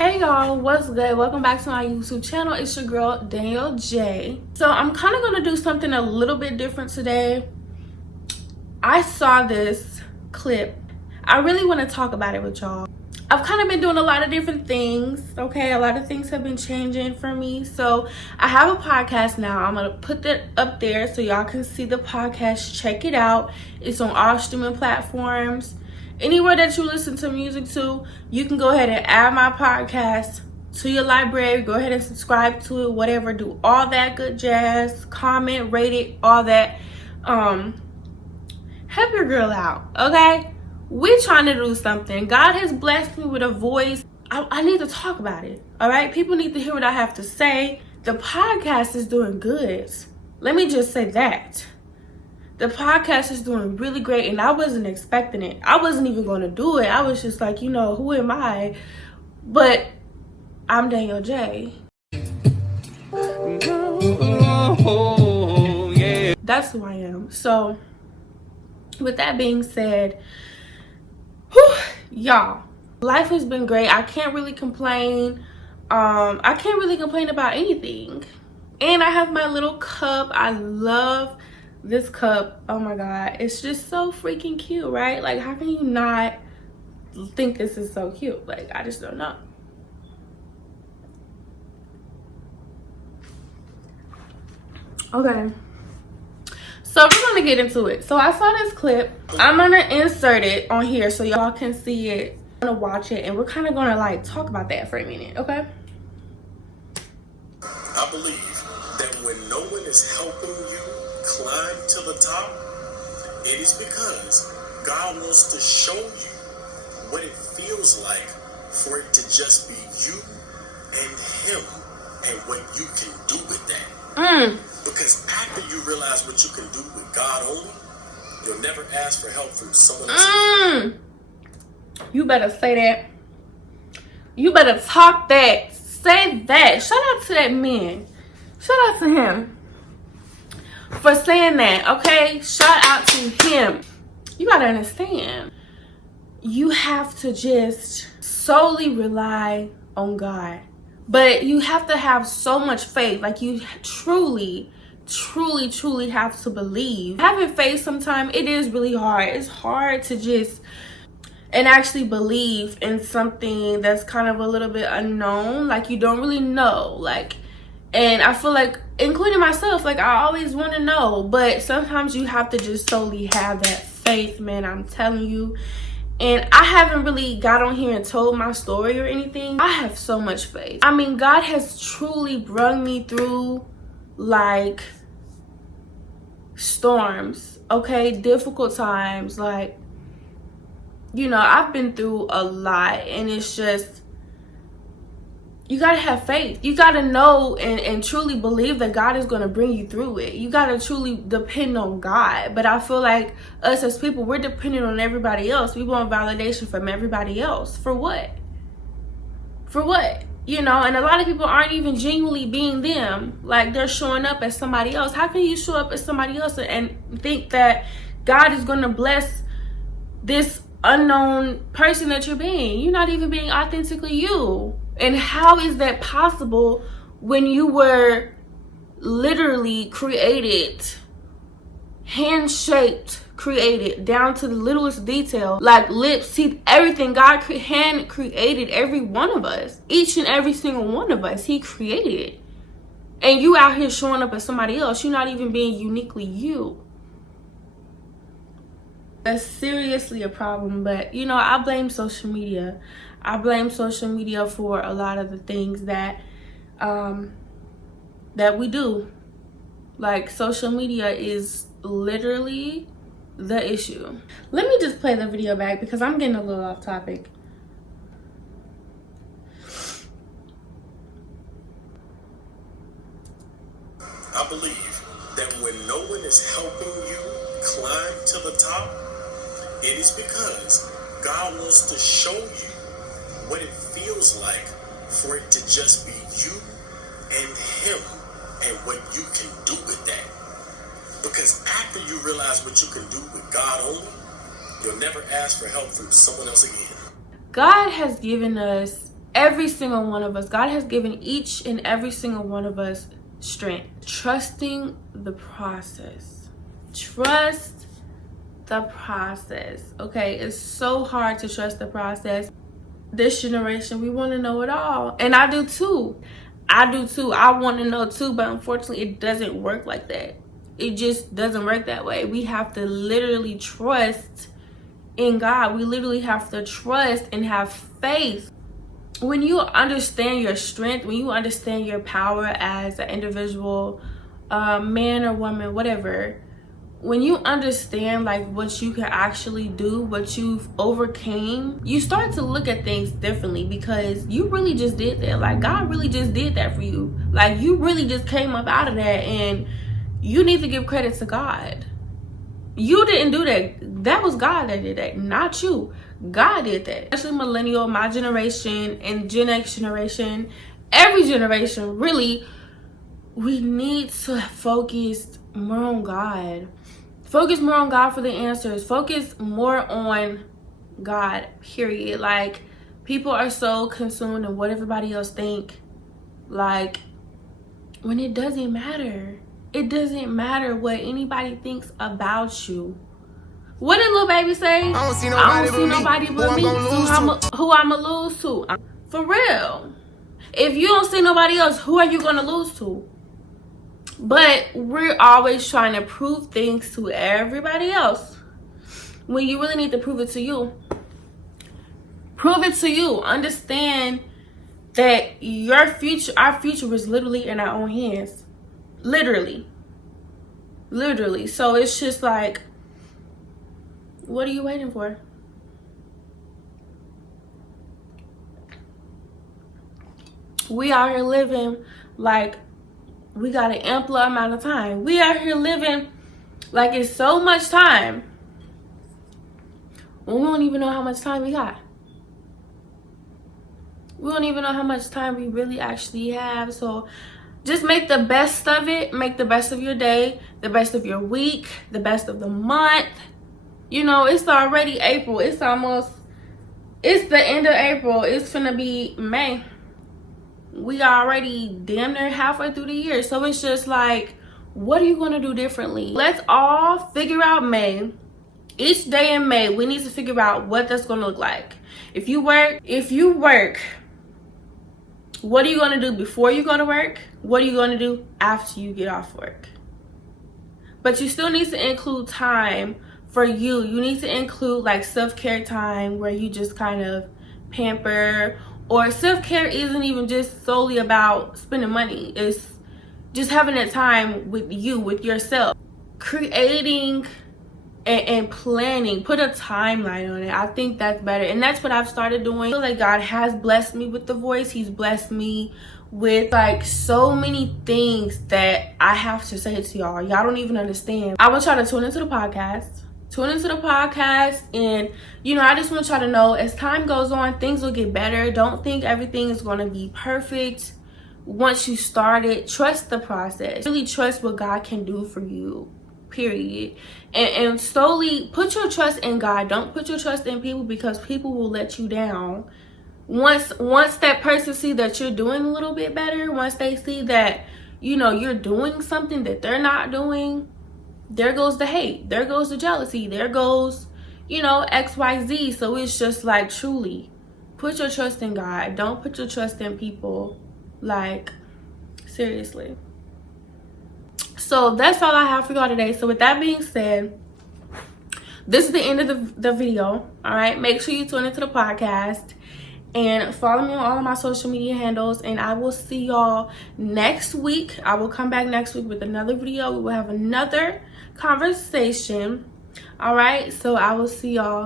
Hey y'all, what's good? Welcome back to my YouTube channel. It's your girl Danielle J. So I'm kind of going to do something a little bit different today. I saw this clip. I really want to talk about it with y'all. I've kind of been doing a lot of different things, okay? A lot of things have been changing for me. So I have a podcast now. I'm going to put that up there so y'all can see the podcast. Check it out. It's on all streaming platforms. Anywhere that you listen to music to, you can go ahead and add my podcast to your library. Go ahead and subscribe to it, whatever. Do all that good jazz. Comment, rate it, all that. Help your girl out, okay? We're trying to do something. God has blessed me with a voice. I need to talk about it, all right? People need to hear what I have to say. The podcast is doing good. Let me just say that. The podcast is doing really great, and I wasn't expecting it. I wasn't even going to do it. I was just like, who am I? But I'm Danielle J. Oh, yeah. That's who I am. So, with that being said, y'all, life has been great. I can't really complain. I can't really complain about anything. And I have my little cup. I love this cup. Oh my god, it's just so freaking cute, right? Like, how can you not think this is so cute? Like, I just don't know. Okay, so we're gonna get into it. So I saw this clip. I'm gonna insert it on here so y'all can see it. I'm gonna watch it, and we're kind of gonna like talk about that for a minute, okay? I believe that when no one is helping you climb to the top, it is because God wants to show you what it feels like for it to just be you and him and what you can do with that. Because after you realize what you can do with God only, you'll never ask for help from someone else. You better say that. You better talk that. Say that. Shout out to that man. Shout out to him for saying that, okay? Shout out to him. You gotta understand, you have to just solely rely on God. But you have to have so much faith. Like, you truly have to believe. Having faith sometimes, it is really hard. It's hard to just and actually believe in something that's kind of a little bit unknown. Like, you don't really know. Like, and I feel like, including myself, like, I always want to know. But sometimes you have to just solely have that faith, man. I'm telling you. And I haven't really got on here and told my story or anything. I have so much faith. I mean, God has truly brought me through, like, storms, okay? Difficult times. Like, I've been through a lot. And it's just, you gotta have faith. You gotta know and truly believe that God is gonna bring you through it. You gotta truly depend on God. But I feel like us as people, we're dependent on everybody else. We want validation from everybody else. For what? For what? And a lot of people aren't even genuinely being them. Like, they're showing up as somebody else. How can you show up as somebody else and think that God is gonna bless this unknown person that you're being? You're not even being authentically you. And how is that possible when you were literally created, hand-shaped, created down to the littlest detail, like lips, teeth, everything? God hand created every one of us, each and every single one of us. He created it. And you out here showing up as somebody else. You're not even being uniquely you. That's seriously a problem. But I blame social media. I blame social media for a lot of the things that that we do. Like, social media is literally the issue. Let me just play the video back because I'm getting a little off topic. I believe that when no one is helping you climb to the top, it is because God wants to show you what it feels like for it to just be you and him and what you can do with that. Because after you realize what you can do with God only, you'll never ask for help from someone else again. God has given us every single one of us, God has given each and every single one of us strength. Trusting the process. Trust the process. Okay, it's so hard to trust the process. This generation, we want to know it all. And I do too. I want to know too, but unfortunately it doesn't work like that. It just doesn't work that way. We have to literally trust in God. We literally have to trust and have faith. When you understand your strength, when you understand your power as an individual, man or woman, whatever, when you understand like what you can actually do, what you've overcame, you start to look at things differently, because you really just did that. Like, God really just did that for you. Like, you really just came up out of that, and you need to give credit to God. You didn't do that. That was God that did that, not you. God did that. Especially millennial, my generation, and Gen X generation, every generation, really, we need to focus more on God. Focus more on God for the answers. Focus more on God, period. Like, people are so consumed in what everybody else think. Like, when it doesn't matter. It doesn't matter what anybody thinks about you. What did Lil Baby say? I don't see nobody but me. Who I'ma lose to. For real. If you don't see nobody else, who are you gonna lose to? But we're always trying to prove things to everybody else, when you really need to prove it to you. Prove it to you. Understand that your future, our future, is literally in our own hands. Literally. So it's just like, what are you waiting for? We out here living like we got an ample amount of time. We out here living like it's so much time, when we don't even know how much time we got. We don't even know how much time we really actually have. So just make the best of it. Make the best of your day, the best of your week, the best of the month. You know, it's already April. It's the end of April. It's gonna be May. We already damn near halfway through the year. So it's just like, what are you gonna do differently? Let's all figure out May. Each day in May, we need to figure out what that's gonna look like. If you work, what are you gonna do before you go to work? What are you gonna do after you get off work? But you still need to include time for you. You need to include like self-care time, where you just kind of pamper. Or self-care isn't even just solely about spending money. It's just having that time with you, with yourself. Creating and planning. Put a timeline on it. I think that's better. And that's what I've started doing. I feel like God has blessed me with the voice. He's blessed me with like so many things that I have to say to y'all. Y'all don't even understand. I want y'all to tune into the podcast. And you know, I just want y'all to know, as time goes on, things will get better. Don't think everything is going to be perfect once you start it. Trust the process. Really trust what God can do for you, period. And slowly put your trust in God. Don't put your trust in people, because people will let you down. Once that person see that you're doing a little bit better, once they see that, you know, you're doing something that they're not doing, there goes the hate, there goes the jealousy, there goes, you know, XYZ. So it's just like, truly put your trust in God. Don't put your trust in people. Like, seriously. So that's all I have for y'all today. So with that being said, this is the end of the video. All right, make sure you tune into the podcast and follow me on all of my social media handles, and I will see y'all next week. I will come back next week with another video. We will have another conversation. All right, so I will see y'all